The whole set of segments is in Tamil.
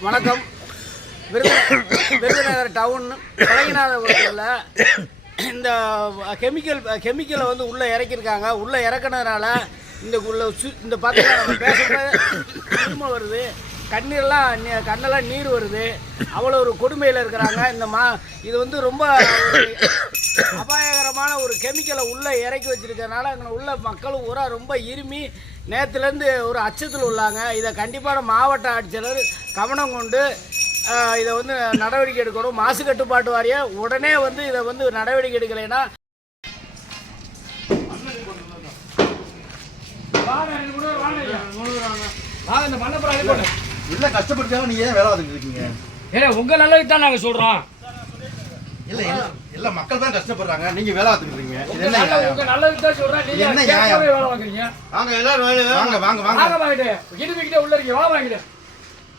வணக்கம். விருது- விருதுநகர் டவுன் பழகிநாதபுரத்தில் இந்த கெமிக்கல் கெமிக்கலை வந்து உள்ளே இறக்கியிருக்காங்க. உள்ளே இறக்குனதுனால இந்த உள்ள சு- இந்த பார்த்தீங்கன்னா இருமல் வருது. கண்ணீர்லாம் கண்ணெல்லாம் நீர் வருது. அவ்வளோ ஒரு கொடுமையில் இருக்கிறாங்க. இந்த மா இது வந்து ரொம்ப ஒரு அபாயகரமான ஒரு கெமிக்கலை உள்ளே இறக்கி வச்சிருக்கறனால அங்கே உள்ள மக்களும் பூரா ரொம்ப இருமி. நேற்றுலேருந்து ஒரு அச்சத்தில் உள்ளாங்க. இதை கண்டிப்பான மாவட்ட ஆட்சியாளர் கவனம் கொண்டு இதை வந்து நடவடிக்கை எடுக்கணும். மாசு கட்டுப்பாட்டு வாரியம் உடனே வந்து இதை வந்து நடவடிக்கை எடுக்கலைன்னா இல்ல கஷ்டப்பட்டுக்காக நீங்க ஏன் வேலை பார்த்துட்டு இருக்கீங்க? ஏன்னா உங்க நல்லதுக்கு தான் நாங்க சொல்றோம். இல்ல இல்ல- இல்ல மக்கள் தான் கஷ்டப்படுறாங்க. நீங்க வேலை நியாயம்? உங்க நல்லதுக்கு தான் சொல்றேன் நீங்க என்ன நியாயம்? வேலை வாங்குறீங்க. வாங்க எல்லாரும் வாங்க வாங்க. வாங்க வாங்க. வாங்க. வாங்கிட்டு இடுமிக்கிட்டே உள்ள இருக்கீங்க. வா வாங்கிட்டு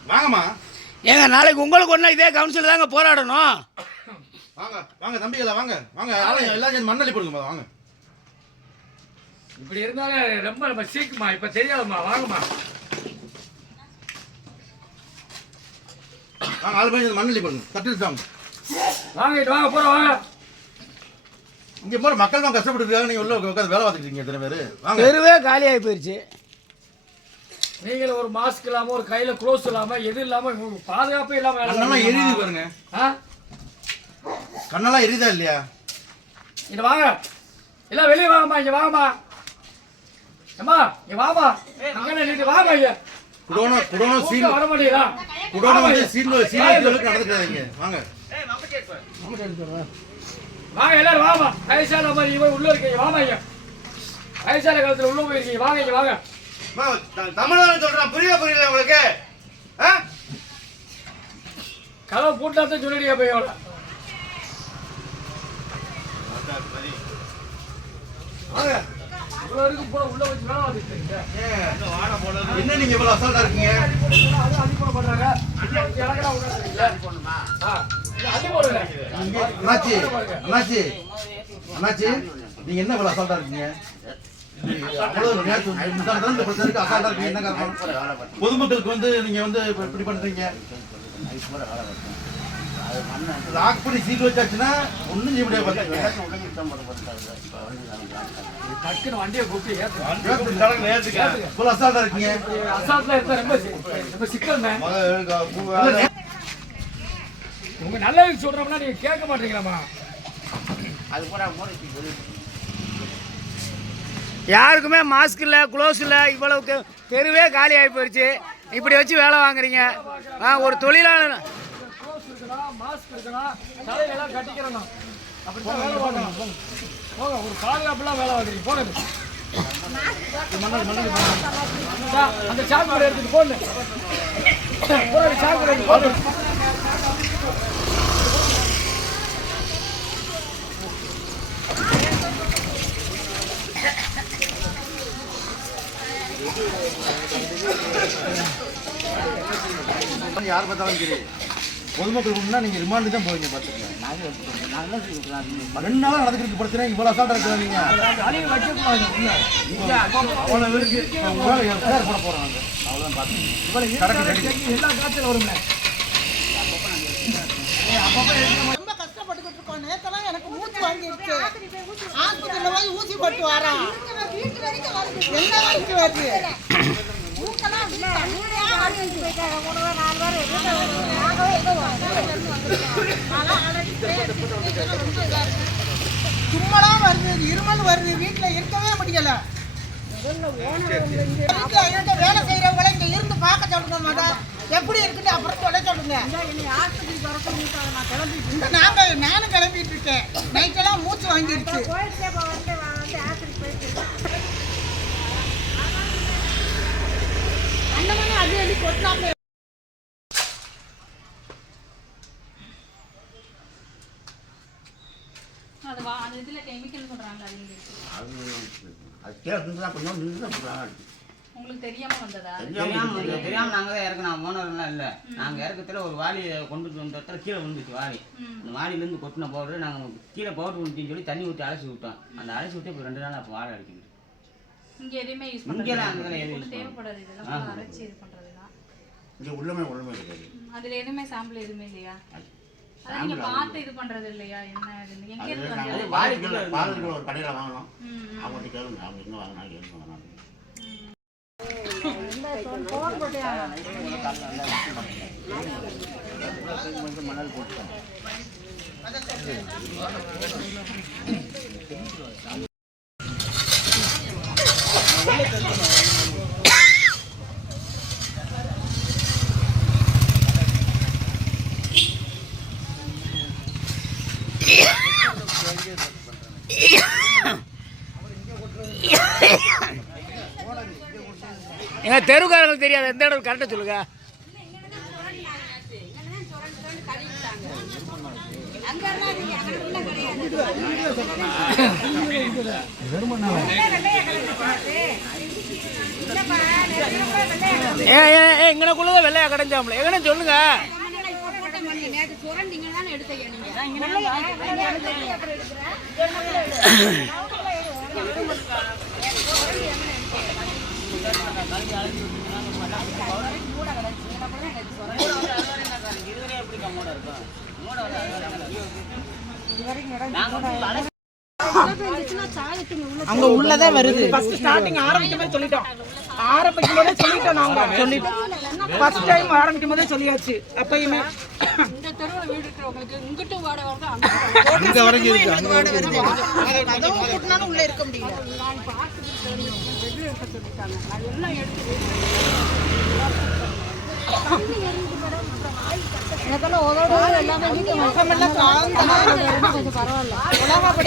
வாங்கம்மா. ஏங்க நாளைக்கு உங்களுக்கு ஒன்றா இதே கவுன்சில் தாங்க போராடணும்? வாங்க வாங்க தம்பிகளா வாங்க. வாங்க எல்லாம் சேர்ந்து மண்ணள்ளி போடுங்க வாங்க. இப்படி இருந்தாலே ரொம்ப நம்ம சீக்குமா இப்ப தெரியாதும்மா. வாங்கம்மா. வாங்க ஆளு மண்ணள்ளி போடுங்க. தட்டு வாங்க. வாங்கிட்டு வாங்க போறோம் வாங்க. இங்க போற மக்கள் தான் கஷ்டப்பட்டு இருக்காங்க நீங்க உள்ள உட்காந்து வேலை பார்த்துட்டு இருக்கீங்க இத்தனை பேரு. வாங்க. தெருவே காலியாகி போயிடுச்சு நீங்களும் ஒரு மாஸ்க் இல்லாம ஒரு கையில க்ளோஸ் இல்லாம எது இல்லாம உங்களுக்கு பாதுகாப்பே இல்லாம வேலை கண்ணெல்லாம். எரியுது பாருங்க. ஆ? கண்ணெல்லாம் எரியுதா இல்லையா? இங்க வாங்க. எல்லாம் வெளியே வாங்கம்மா இங்க வாங்கம்மா. அம்மா இங்க வாமா நீங்க வாங்க. இங்க. குடோனா குடோனா கூட்டம் வர மாட்டீங்களா குடோனா வந்து சீல் அளவுக்கு நடந்துக்காதீங்க வாங்க. வாங்க எல்லாரும் வாமா. வயசான மாதிரி இவன் உள்ள இருக்கீங்க. வாமா இங்க வயசான காலத்துல உள்ள போயிருக்கீங்க. வாங்க இங்க வாங்க. தமிழ்நாடு சொல்றான். புரியல புரியல உங்களுக்கு? கதவை பூட்டாத்தான் சொல்லிடுங்க போய் அவளை வாங்க. என்ன நீங்க இவ்வளவு அசால்ட்டா இருக்கீங்க? அண்ணாச்சி அண்ணாச்சி அண்ணாச்சி நீங்க என்ன இவ்வளவு அசால்ட்டா இருக்கீங்க? அசால்ட்டா பொதுமக்களுக்கு வந்து நீங்க வந்து இப்ப இப்படி பண்றீங்க. லாக் பண்ணி சீல் வச்சாச்சுன்னா ஒண்ணும் செய்ய முடியாது. டக்குன்னு வண்டியை கூப்பிட்டு அசால்ட்டா இருக்கீங்க அசால்ட்ல இருந்தா ரொம்ப ரொம்ப சிக்கல்ண்ணே. இல்ல, நே- உங்க நல்லதுக்கு சொல்றோம்னா நீங்க கேட்க மாட்டீங்களாம்மா யாருக்குமே மாஸ்க் இல்லை க்ளோஸ் இல்லை இவ்வளவுக்கு தெருவே காலி ஆகி போயிடுச்சு இப்படி வச்சு வேலை வாங்குறீங்க. ஆ ஒரு தொழிலாளர். ஒரு பாதுகாப்புலாம் வேலை பார்க்குறீங்க போனது அந்த சாக்குரை எடுத்துட்டு போன்னு போன சாக்குரை எடுத்து போன்னு யார் பார்த்தாலும் சரி பொதுமக்கள் முன்னா நீங்க ரிமாண்டு தான் போவீங்க பாத்துக்கங்க ரெண்டு நாளா நடந்துருக்கு பிரச்சனை இவ்வளவு அசால்ட்டா இருக்கிற நீங்க. அழிவு வைக்கக்கூடாது உள்ள. அவ்வளவு இருக்கு. இப்ப உங்களால எஃப்ஐஆர் போட போறாங்க. அவ்வளவுதான் பாத்துக்கங்க இவ்வளவு இருக்கிற வரைக்கும் எல்லா காய்ச்சலும் வரும்ல. ரொம்ப கஷ்டப்பட்டுக்கிட்டு இருக்கோம். நேத்தெல்லாம் எனக்கு மூச்சு வாங்கிடுச்சு. ஆஸ்பத்திரியில் போய் ஊசி போட்டு வரேன் என்ன வரைக்கும் வருது. தும்மலாம் வருது? இருமல் வருது. வீட்டில் இருக்கவே முடியல. வீட்டுல வேலை செய்யறவங்கள இங்க இருந்து பார்க்க சொல்லுங்க மதம் எப்படி இருக்குன்னு அப்புறம் சொல்ல சொல்லுங்க. இந்த நாங்க நானும் கிளம்பிட்டு இருக்கேன். நைட்டெல்லாம் மூச்சு வாங்கிடுச்சு அடி கொட்டாம அது வா அது இதுல கெமிக்கல் சொல்றாங்க அது அது அது கேட்டு கொஞ்சம் நின்று தான் உங்களுக்கு தெரியாம வந்ததா? தெரியாம தெரியாம நாங்க தான் இறக்கணும் ஓனர்லாம் இல்ல. நாங்க இறக்கத்துல ஒரு வாளி கொண்டுட்டு வந்த இடத்துல கீழே விழுந்துச்சு வாளி. அந்த வாளில இருந்து கொட்டின பவுடர் நாங்க கீழே பவுடர் விழுந்துச்சுன்னு சொல்லி தண்ணி ஊற்றி அலசி விட்டோம். அந்த அலசி விட்டு இப்போ ரெண்டு நாள் அப்போ வாழை அடிக்குது. இங்க எதுவுமே யூஸ் எதுவும் ஒண்ணு use பண்ண தேவைப்படாது. இதெல்லாம் full அரைச்சு இது பண்றதுதான் இங்கே உள்ளமே உள்ளமே இருக்காது. ம், அதுல எதுவுமே சாம்பிள் எதுவுமே இல்லையா? நீங்க பார்த்து இது பண்றது இல்லையா? என்ன எங்க இருந்து பாலுக்குள்ள ஒரு கடையில் வாங்கினோம். ம், ம். அவங்கள்ட்ட கேளுங்க. அவங்க எங்கே வாங்கினாங்க எங்கே வாங்கினாங்க மணல் போட்டு தெருக்காரங்களுக்கு தெரியாது. எந்த இடம் கரெக்டாக சொல்லுங்க? இங்கனக்குள்ளதான் வெள்ளையா கடைஞ்சாம்ல எங்கன்னு சொல்லுங்க? இதுவரை அங்க உள்ளதே வருது. ஃபர்ஸ்ட் ஸ்டார்டிங் ஆரம்பிக்கும் போது சொல்லிட்டோம். ஆரம்பிக்கும் போதே சொல்லிட்டோம் நாங்க. சொல்லிட்டோம். ஃபர்ஸ்ட் டைம் ஆரம்பிக்கும் போதே சொல்லியாச்சு அப்பயுமே. இந்த தெருவுல வீடு இருக்கிறவங்களுக்கு இங்கிட்டும் வாட வரதான் அங்க வரைக்கும் இருக்கு. அங்க வரைக்கும் இருக்கு. கதவு கூட்டினாலும் உள்ள இருக்க முடியல முகமெல்லாம்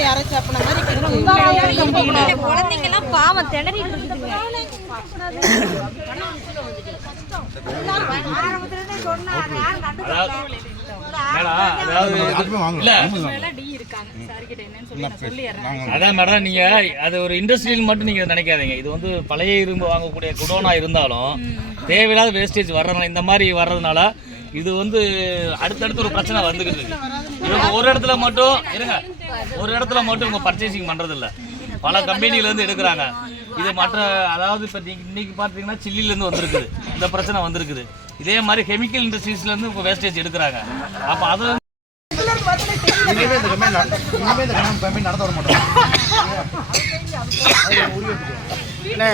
அரைச்சு அப்பன மாதிரி கிடக்கு. குழந்தைங்கெல்லாம் பாவம் திணறிட்டு இருக்குதுங்க மேல டி இருக்காங்க சார் கிட்ட என்னன்னு சொல்லி நான் சொல்லிடுறேன் அதான் மேடம் நீங்க அது ஒரு இண்டஸ்ட்ரியல் மட்டும் நீங்க நினைக்காதீங்க. இது வந்து பழைய இரும்பு வாங்கக்கூடிய குடோனா இருந்தாலும் தேவையில்லாத வேஸ்டேஜ் வர்றதுனால இந்த மாதிரி வர்றதுனால இது வந்து அடுத்தடுத்து ஒரு பிரச்சனை வந்துகிட்டு இருக்கு. இவங்க ஒரு இடத்துல மட்டும் இருங்க. ஒரு இடத்துல மட்டும் இவங்க பர்ச்சேசிங் பண்றது இல்ல பல கம்பெனில இருந்து எடுக்கிறாங்க. இது மற்ற அதாவது இப்ப நீங்க இன்னைக்கு பாத்தீங்கன்னா சில்லில இருந்து வந்திருக்குது. இந்த பிரச்சனை வந்திருக்குது. இதே மாதிரி கெமிக்கல் இண்டஸ்ட்ரீஸ்ல இருந்து இப்போ வேஸ்டேஜ் எடுக்கிறாங்க. அப்ப அது இனிமே இந்த கம்பெனி இனிமே இந்த கம்பெனி நடத்த வர மாட்டோம் அண்ணே.